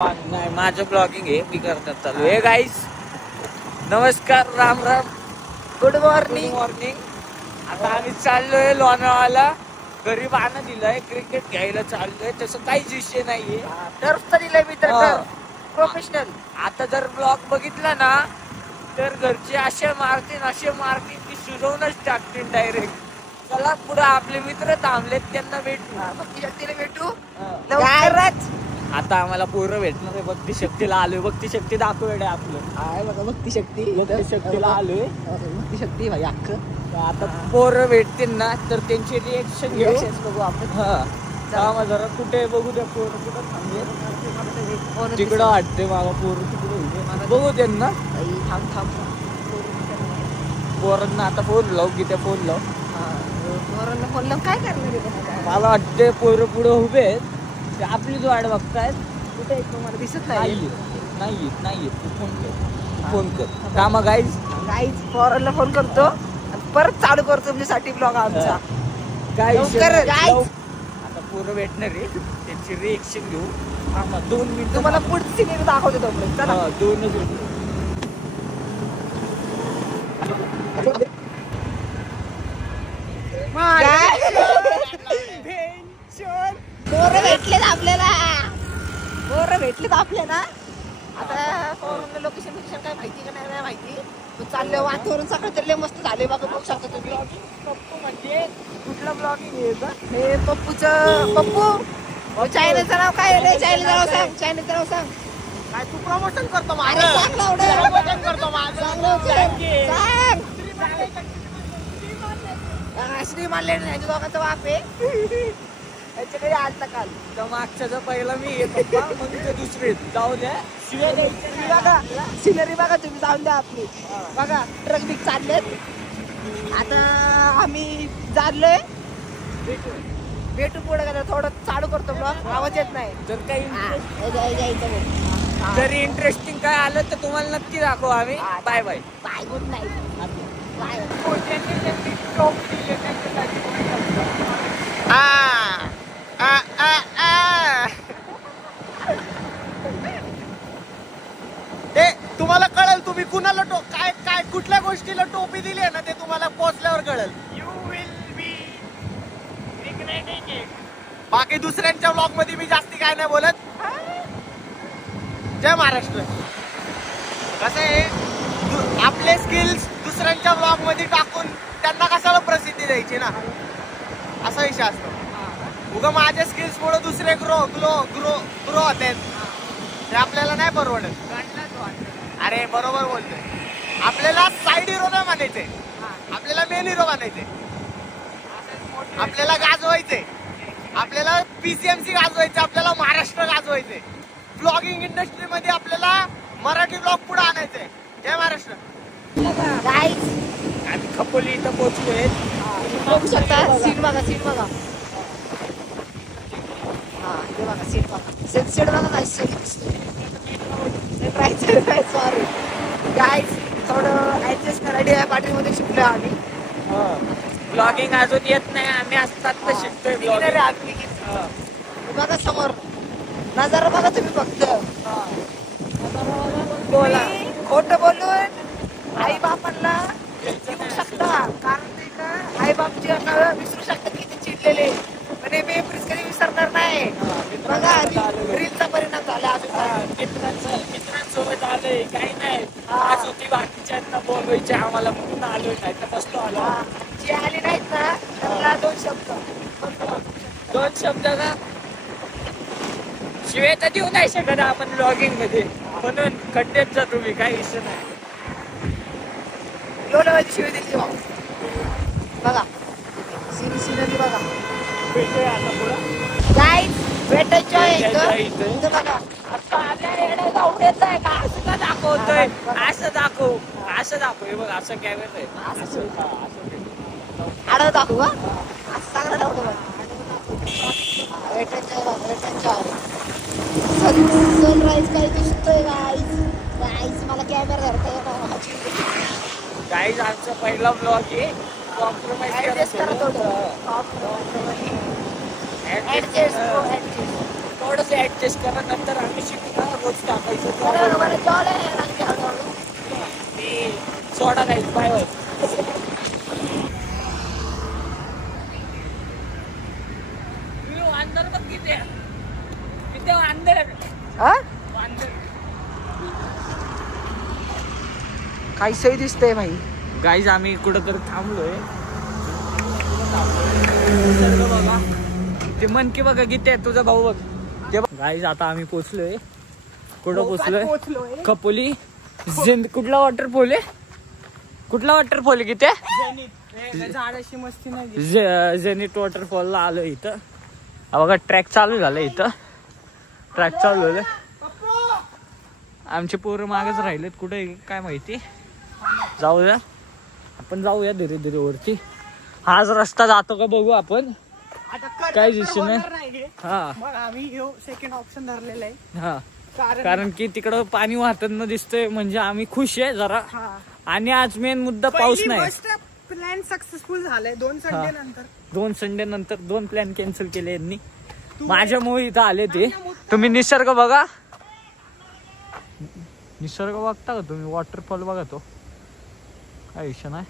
नाही माझं ब्लॉगिंग आहे मी करतात चालू आहे गाईस. नमस्कार राम राम गुड मॉर्निंग. आता आम्ही चाललोय लोणावळ्याला. गरीब आणा दिलाय क्रिकेट घ्यायला चाललोय. तसं काहीच विषय नाहीये. टर्फ तर दिलाय मित्र प्रोफेशनल. आता जर ब्लॉग बघितला ना तर घरचे असे मारतील की सुजवूनच टाकतील डायरेक्ट. चला पुढे आपले मित्र थांबलेत त्यांना भेटू. भक्ती शक्तीला भेटू लवकरच. आता आम्हाला पोरं भेटणार आहे. भक्ती शक्तीला आलोय. भक्ती शक्ती दाखवडे आपलं. आहे बघा भक्ती शक्ती. भक्ती शक्तीला आलोय. भक्ती शक्ती भाई अख्खं. आता पोरं भेटतील ना तर त्यांचे रिएक्शन घेऊ बघू आपण. हा जरा कुठे बघू द्या. पोरं कुठं थांबले तिकडं वाटते मला. पोरं तिकडे बघू त्यांना. थांब पोरांना आता फोन लावू की त्या फोन लावू. फोन लावून काय करणार. मला वाटते पोरं पुढे उभे आहेत. ते आपलीच वाट बघतायत. कुठे तुम्हाला दिसत नाही तू फोन कर कामा गाईज फॉरनला फोन करतो आणि परत चालू करतो तुमच्यासाठी ब्लॉग आमचा. आता पोरं भेटणार आहे त्यांची रिएक्शन घेऊ. 2 मिनिट तुम्हाला पुढची सिनेरी दाखवतो तोपर्यंत. चला 2 मिनिट. पोरं भेटलेत आपल्याला. आता फॉरनला लोकेशन काय माहिती का नाही माहिती. चाललं वातावरण सकाळ तर लय मस्त झाले बघा. बघू शकता तुम्ही. पप्पू म्हणजे कुठलं ब्लॉगिंग आहे का हे पप्पू चायनाचं नाव काय आहे. चायनाचं नाव सांग. काय तू प्रमोशन करतो श्रीमान लेंड यांच्या दोघांचा बाप आहे. याच्याकडे आलता काल. तर मागच्याचा पहिला मी पप्पा म्हणून ते दुसरे जाऊ द्या. बघा सिनरी बघा तुम्ही. जाऊन द्या आपली. बघा ट्रक बिक चाललेत. आता आम्ही चाललोय. भेटू पुढे गेलं. थोडं चालू करतो ब्लॉग. आवाज येत नाही. जर जरी इंटरेस्टिंग काय आलं तर तुम्हाला नक्की दाखवू आम्ही. Bye bye. Bye good night. तुम्हाला कळेल. तुम्ही कुणाला काय कुठल्या गोष्टीला टोपी दिली आहे ना ते तुम्हाला पोहोचल्यावर कळेल. You will be regretting it. बाकी दुसऱ्यांच्या ब्लॉग मध्ये मी जास्ती काय नाही बोलत. जय महाराष्ट्र. कसं आहे आपले स्किल्स दुसऱ्यांच्या ब्लॉग मध्ये टाकून त्यांना कशाला प्रसिद्धी द्यायची ना. असा विषय असतो. उगा माझ्या स्किल्स मुळे दुसरे ग्रो होतात. ते आपल्याला नाही परवडत. अरे बरोबर बोलतोय. आपल्याला साईड हिरो नाही म्हणायचे. आपल्याला मेन हिरो बनायचे. आपल्याला गाजवायचे. आपल्याला पीसीएमसी गाजवायचे. आपल्याला महाराष्ट्र गाजवायचे. ब्लॉगिंग इंडस्ट्री मध्ये आपल्याला मराठी ब्लॉग पुढे आणायचे. जय महाराष्ट्र. आम्ही खपोली इथं पोहोचलोय. बघू शकता. सीट बघा. हे बघा सीट बघा. Sorry guys. थोडं ऍडजस्ट करायला पाठीमध्ये शिकलो आम्ही. ब्लॉगिंग अजून येत नाही. आम्ही असतात शिकतोय. बघा समोर नजारा बघा तुम्ही फक्त. बोला. खोटं बोलून आई बापांना विसरू शकता. कारण ते का आई बापची विसरू शकतात किती चिडलेले. पण हे मेमरीज कधी विसरणार नाही. बघा रीलचा परिणाम झाला. मित्रांसोबत आलोय काही नाही. आज होती बाकीच्यांना बोलवायचे आम्हाला म्हणून आलोय. नाही तर बसलो आलो. जे आले नाहीत ना त्यांना 2 शब्द का शिवाय तर देऊ नाही शकत आपण ब्लॉगिंग मध्ये. म्हणून खड्ड्यात जा तुम्ही. काही विषय नाही. लोणावळ्याची शिवाय दिली बघा. सिनरी बघा. भेटूया आता पुढं. गाईज भेटायचं बघा. आता आल्या येण्यात आवडत आहे का. असं दाखवतोय. असं दाखव. हे बघ असं कॅमेरा आहे. आडव दाखवू. असं चांगलं दाखवू. सनराईज काय दिसतोय गाईज. मला कॅमेरा धरता. गाईज आमचा पहिला ब्लॉग आहे. कॉम्प्रोमाइज करा थोडं. ऍडजस्ट एवढंच ऍडजस्ट करा, नंतर आम्ही शिकू ना रोज टाकायचं. मला जॉल आहे लागते हळूहळू. मी सोडा नाही बाय बाय. अंदर बघ किती किती अंदर हा अंदर काही सही दिसतंय भाई. गाईज आम्ही कुठं तर थांबलोय. बघा ते मन की बघा किती आहे तुझा भाऊ बघ ते. गाईज आता आम्ही पोचलोय. कुठं पोचलोय? कपोली. कुठला वॉटरफॉल आहे? कुठला वॉटरफॉल आहे? किती झाडाशी मस्ती नाही. जेनिट वॉटरफॉलला आलो इथं. बघा ट्रॅक चालू झालं इथं. ट्रॅक चालू झालं. आमचे पोरं मागच राहिलेत. कुठे काय माहिती. जाऊ द्या आपण जाऊया धीरे धीरे वरती. हाच रस्ता जातो का बघू आपण. काय दिसत नाही. हा आम्ही सेकंड ऑप्शन धरलेला आहे. हा कारण की तिकडं पाणी वाहताना दिसतंय म्हणजे आम्ही खुश आहे जरा. आणि आज मेन मुद्दा पाऊस नाही. प्लॅन सक्सेसफुल झालाय 2 संडे नंतर. 2 संडे नंतर 2 प्लॅन कॅन्सल केले यांनी. माझ्यामुळे इथं आले ते. तुम्ही निसर्ग बघा. निसर्ग बघता का तुम्ही? वॉटरफॉल बघा तो. काय विषय नाही.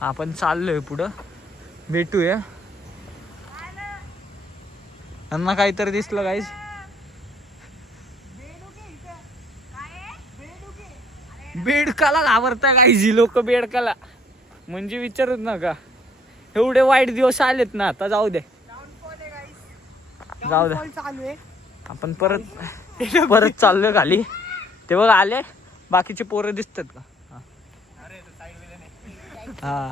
आपण चाललोय पुढं. भेटूया. यांना काहीतरी दिसलं गाईज. बेडकाला घाबरता गाईज ही लोक. बेडकाला म्हणजे विचारूच नका. एवढे वाईट दिवस आलेत ना आता. जाऊ दे जाऊ दे. चालू आहे. आपण परत चाललोय खाली. ते बघ आले. बाकीचे पोरं दिसतात का? हा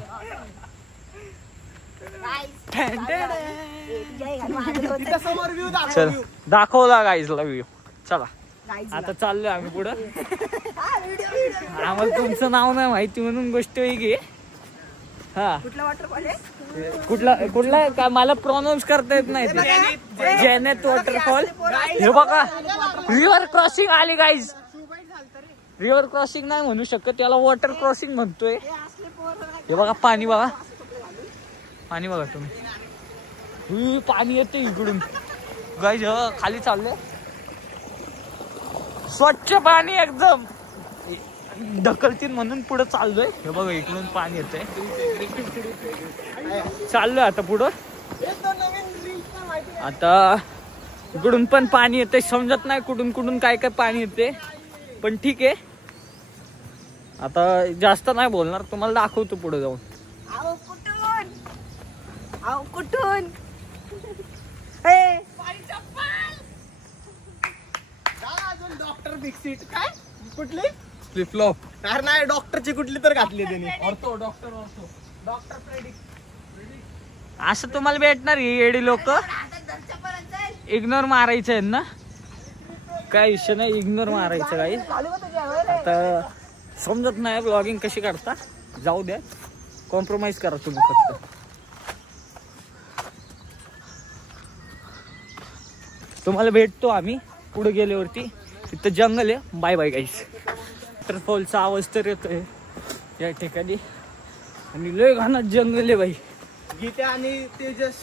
समोर व्ह्यू चल दाखवला गाईजला व्ह्यू. चला आता चाललोय आम्ही पुढं. आम्हाला तुमचं नाव नाही माहिती म्हणून गोष्ट वेगळी. हा कुठला वॉटरफॉल आहे? कुठला का मला प्रोनाऊन्स करता येत नाही. Janet waterfall. हे बघा रिव्हर क्रॉसिंग आली गाईज. रिव्हर क्रॉसिंग नाही म्हणू शकत त्याला. वॉटर क्रॉसिंग म्हणतोय. हे बघा पाणी बघा. पाणी बघा तुम्ही. पाणी येते इकडून गाईज. खाली चाललंय. स्वच्छ पाणी एकदम. ढकलतील म्हणून पुढे चाललोय. हे बघा इकडून पाणी येतंय. चाललोय आता पुढं. आता इकडून पण पाणी येते. समजत नाही कुठून कुठून काय काय पाणी येते. पण ठीक आहे. आता जास्त नाही बोलणार. तुम्हाला दाखवतो पुढे जाऊन. कुठून डॉक्टर बिक्सीट काय कुठली फ्लिप फ्लॉप. अरे नाही डॉक्टरची कुठली तर घातली त्यांनी. डॉक्टर असं तुम्हाला भेटणार येडी लोक. इग्नोर मारायचं आहे ना. काय विषय नाही. इग्नोर मारायचं काही. आता समजत नाही ब्लॉगिंग कशी करता. जाऊ द्या. कॉम्प्रोमाइज करा तुम्ही फक्त. तुम्हाला भेटतो आम्ही पुढे गेल्यावरती. तिथं जंगल आहे. बाय बाय गाईस. वॉटरफॉलचा आवाज तर येतोय या ठिकाणी. आणि लय घाणात जंगल आहे बाई. गीते आणि तेजस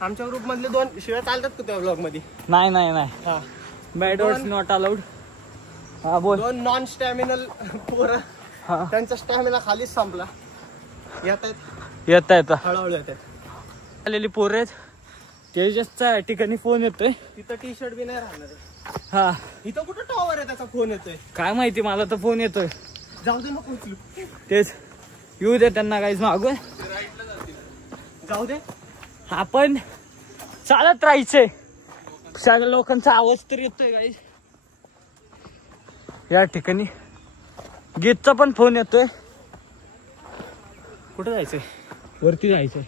आमच्या ग्रुप मधले 2 शिवाय चालतात का त्या ब्लॉग मध्ये? नाही नाही नाही. Bad words not allowed. हा बोल. 2 नॉन स्टॅमिनल पोरं. हा त्यांचा स्टॅमिना खालीच संपला. येत येता हळूहळू येत आहेत. आलेली पोरं आहेत. तेजसच्या ठिकाणी फोन येतोय. तिथं टी शर्ट बी नाही राहणार आहे. हा इथं कुठं टॉवर आहे त्याचा फोन येतोय? काय माहिती. मला तर फोन येतोय. जाऊ दे नको उचलू. तेच येऊ दे त्यांना काहीच मागून. जाऊ दे. आपण चालत राहायचंय. सगळ्या लोकांचा आवाज तर येतोय गाईस. या ठिकाणी गीतचा पण फोन येतोय. कुठं जायचंय? वरती जायचंय.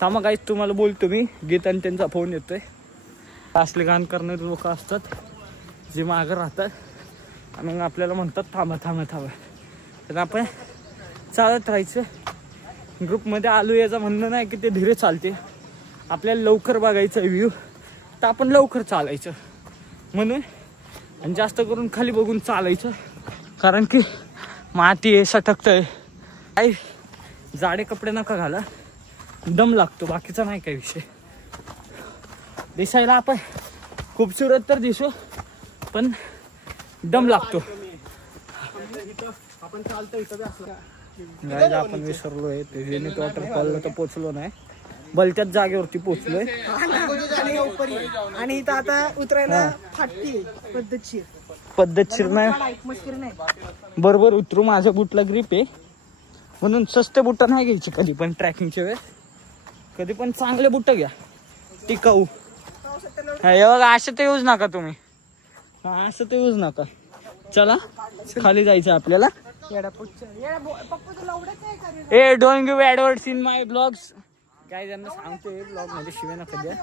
थांबा गाईस तुम्हाला बोलतो मी. गीत आणि त्यांचा फोन येतोय. असले घाण करणारे लोक असतात जे मागं राहतात आणि मग आपल्याला म्हणतात थांबा थांबा थांबा. तर आपण चालत राहायचं. ग्रुपमध्ये आलो याचं म्हणणं नाही की ते धीरे चालते. आपल्याला लवकर बघायचं व्ह्यू तर आपण लवकर चालायचं म्हणून. आणि जास्त करून खाली बघून चालायचं. कारण की माती आहे सटकतंय. काही जाडे कपडे नका घाला. दम लागतो. बाकीचा नाही काय विषय. दिसायला आपण खूपसूरत तर दिसू, पण दम लागतो. आपण चालतो इथं असलं. गाईज आपण विसरलोय ते युनिट वॉटरफॉलला तर पोहोचलो नाही, भलत्याच जागेवरती पोहोचलोय. आणि इथं आता उतरायला फाटती पद्धतशीर नाही, मस्करी नाही. बरोबर उतरू. माझ्या बुटला ग्रीप आहे म्हणून सस्ते बुट नाही घ्यायचे कधी पण ट्रॅकिंगच्या वेळेस. कधी पण चांगले बुट घ्या, टिकाऊ. हे बघा असं तर यूज नका तुम्ही, असं तर यूज नका. चला खाली जायचं आपल्याला. I don't give AdWords in my blogs. काय त्यांना सांगतोय ब्लॉग मध्ये शिवाय नका द्या,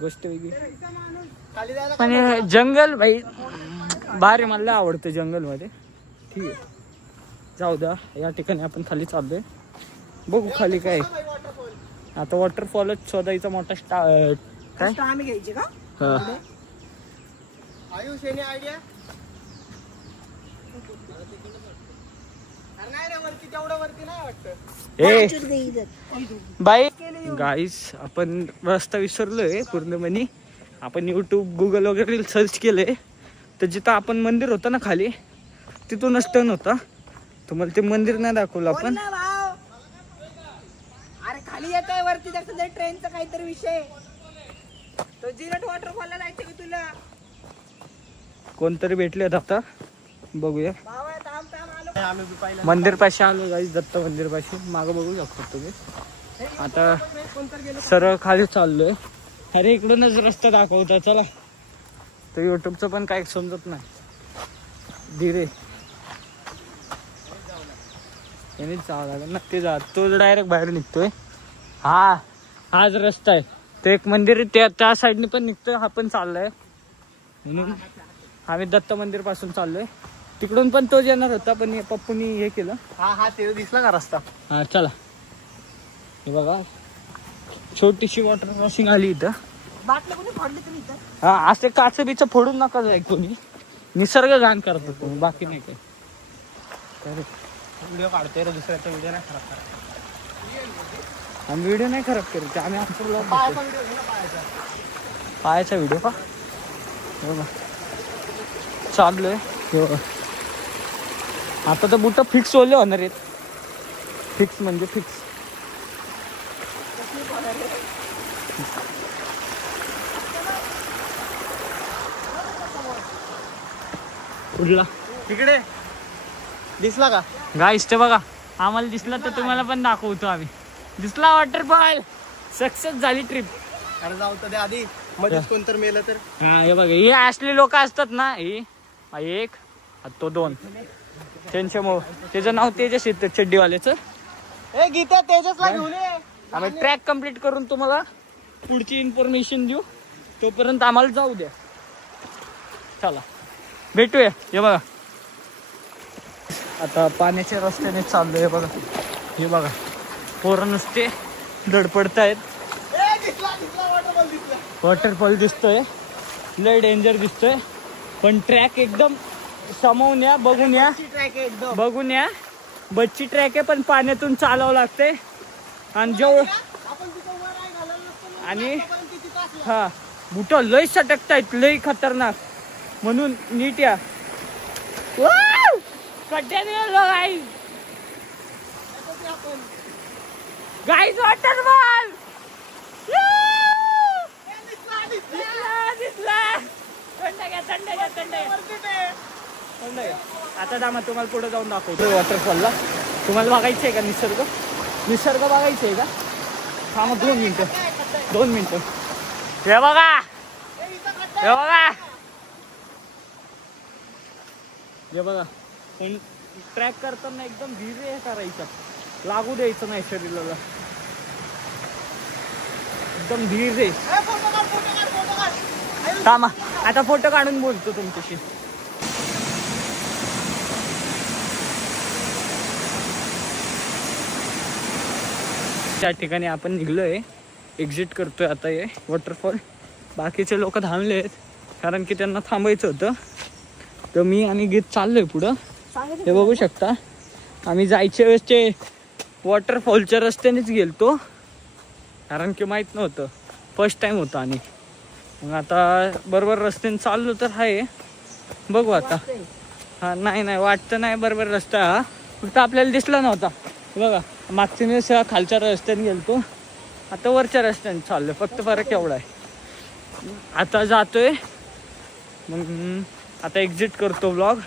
गोष्ट वेगळी. खाली जायला पण हे जंगल भाई भारी, मला आवडतं जंगल मध्ये. ठीक आहे जाऊ द्या. या ठिकाणी आपण खाली चाललोय, बघू खाली काय. आता वॉटरफॉलच शोधायचा मोठा काय आम्ही घ्यायचे का? हा. आयुष याने आयडिया नाही रे, वरती तेवढं वरती नाही वाटतं. ए बाई गाईस, आपण रस्ता विसरलोय पूर्णपणे. आपण युट्यूब गुगल वगैरे सर्च केलंय, तर जिथं आपण मंदिर होतं ना खाली, तिथूनच टर्न होता. तुम्हाला ते मंदिर नाही दाखवलं आपण. अरे खाली येत आहे, वरती जायचं ट्रेनचा काहीतरी विषय. तो जिरट वॉटरफॉलला जायचं की तुला? कोणतरी भेटले आता, बघूया. भावा थांब आलो. आम्ही बी पाहिलं. मंदिर पाशी आलो गाईस, दत्त मंदिर पाशी. मागं बघू शकतो तुम्ही. आता सरळ खाली चाललोय. अरे इकडूनच रस्ता दाखवता. चला, तर युट्यूबचं पण काय समजत नाही. धीरे यानेच जावं लागेल ना. ते जा, तो डायरेक्ट बाहेर निघतोय. हाच रस्ता आहे. तो एक मंदिर त्या साईडने पण निघतोय. हा पण चाललाय, म्हणून आम्ही दत्त मंदिर पासून चाललोय. तिकडून पण तोच येणार होता, पण पप्पूनी हे केलं. हा ते दिसला का रस्ता? हा चला. हे बघा छोटीशी वॉटर क्रॉसिंग आली इथं. बाटलं कोणी फोडली तुम्ही इथं? हा, असे काच बिच फोडून नका जाय कोणी. निसर्ग घाण करतो तुम्ही, बाकी नाही काही. व्हिडिओ काढतोय रे, दुसऱ्याचा व्हिडिओ नाही खराब करायचा. आम्ही व्हिडिओ नाही खराब करत, आम्ही आमचा पायाचा व्हिडिओ का बघा चाललोय. आता तर बुट फिक्स ओले होणार आहेत. फिक्स म्हणजे फिक्स. कुठला तिकडे दिसला का? गाईस ते बघा, आम्हाला दिसला तर तुम्हाला पण दाखवतो आम्ही. दिसला वॉटरफॉल. सक्सेस झाली ट्रिप. अरे जाऊ तर दे आधी, मध्येच कोणतर मेलं तर. हा हे बघा, हे असले लोक असतात ना, ही एक तो दोन, त्याचं नाव तेजस येतं चड्डीवाल्याचं. ए गीता, तेजसला घेऊन ये. आम्ही ट्रॅक कम्प्लीट करून तुम्हाला पुढची इन्फॉर्मेशन देऊ. तोपर्यंत आम्हाला जाऊ द्या. चला भेटूया. हे बघा आता पाण्याच्या रस्त्याने चाललोय. बघा हे बघा, पोरं नुसते धडपडतायत. वॉटरफॉल दिसतोय, लय डेंजर दिसतोय, पण ट्रॅक एकदम सामावून या, बघून या, बघून या. बच्ची ट्रॅक आहे, पण पाण्यातून चालावं लागते. आणि जवळ आणि हा बुट लय सटकतायत, लय खतरनाक, म्हणून नीट या. गाईज वॉटरफॉल आता दामा तुम्हाला पुढे जाऊन दाखवतो वॉटरफॉलला. तुम्हाला बघायचं आहे का निसर्ग? निसर्ग बघायचं आहे का? थांबा 2 मिनिटं, 2 मिनिटं. हे बघा, हे बघा, हे बघा. पण ट्रॅक करताना एकदम धीरे हे करायचं, लागू द्यायचं नाही शरीराला, एकदम धीरे. थांबा आता फोटो काढून बोलतो तुमच्याशी. त्या ठिकाणी आपण निघलोय, एक्झिट करतोय आता हे वॉटरफॉल. बाकीचे लोक थांबले आहेत कारण की त्यांना थांबायचं होतं. तर मी आणि गीत चाललोय पुढं. हे बघू शकता, आम्ही जायच्या वेळेस ते वॉटरफॉलच्या रस्त्यानेच गेलतो कारण की माहित नव्हतं, फर्स्ट टाइम होतं. आणि मग आता बरोबर रस्त्याने चाललो तर आहे, बघू आता. हा नाही वाटतं नाही बरोबर रस्ता हा, फक्त आपल्याला दिसला नव्हता. बघा मागच्या वेळेस खालच्या रस्त्याने गेलतो, आता वरच्या रस्त्याने चाललो, फक्त फरक एवढा आहे. आता जातोय, मग आता एक्झिट करतो व्लॉग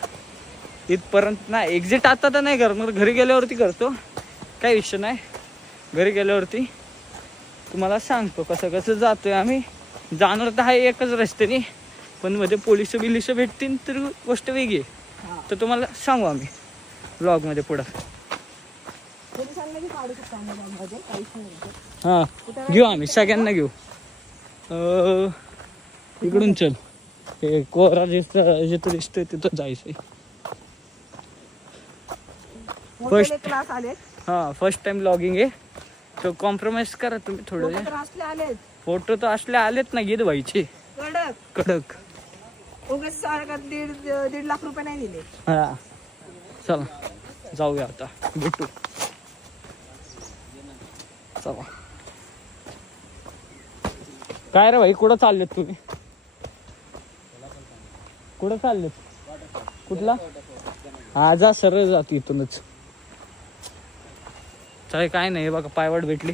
इथपर्यंत. नाही एक्झिट आता तर नाही करत, मग घरी गेल्यावरती करतो, काही विषय नाही. घरी गेल्यावरती तुम्हाला सांगतो कसं कसं जातोय आम्ही. जाणार तर आहे एकच रस्त्याने, पण मध्ये पोलिस बिलिस भेटतील तर गोष्ट वेगळी आहे, तर तुम्हाला सांगू आम्ही व्लॉगमध्ये पुढं. हां घेऊ आम्ही, सगळ्यांना घेऊ. इकडून चल, हे कोरा जिथं दिसतंय तिथं जायचंय. क्लास आले, हां फर्स्ट टाइम ब्लॉगिंग आहे, तो कॉम्प्रोमाइज करा तुम्ही थोडं. फोटो तर असले आलेत ना गीत व्हायचे कडक. उगाच 1.5 लाख रुपये नाही दिले. हा चला जाऊया आता, भेटू. चला. काय रे भाई, कुठं चाललेत तुम्ही? कुठं चाललेत? कुठला? हा जा सरळ जात इथूनच. चालेल काय नाही, बघा पायवाट भेटली.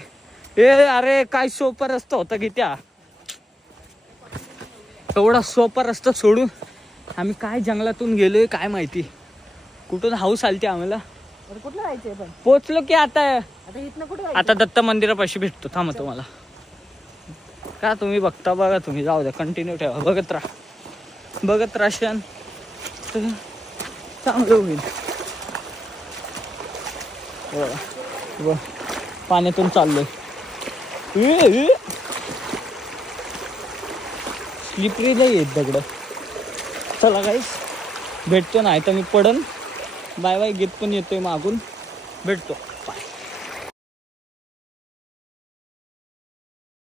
ए अरे काय सोपा रस्ता होता की त्या, एवढा सोपा रस्ता सोडून आम्ही काय जंगलातून गेलोय काय माहिती. कुठून हाऊस आलती आम्हाला. कुठलं जायचंय पण? पोचलो की आता इथनं कुठे आता दत्त मंदिरापाशी भेटतो. थांबा तुम्हाला का तुम्ही बघता बघा, तुम्ही जाऊ द्या, कंटिन्यू ठेवा, बघत राशन तर चांगलं होईल. पाण्यातून चाललोय, स्लिपरी नाही येत दगड. चला गाईस भेटतो, नाही तर मी पडन. बाय बाय गीत पण येतोय मागून, भेटतो.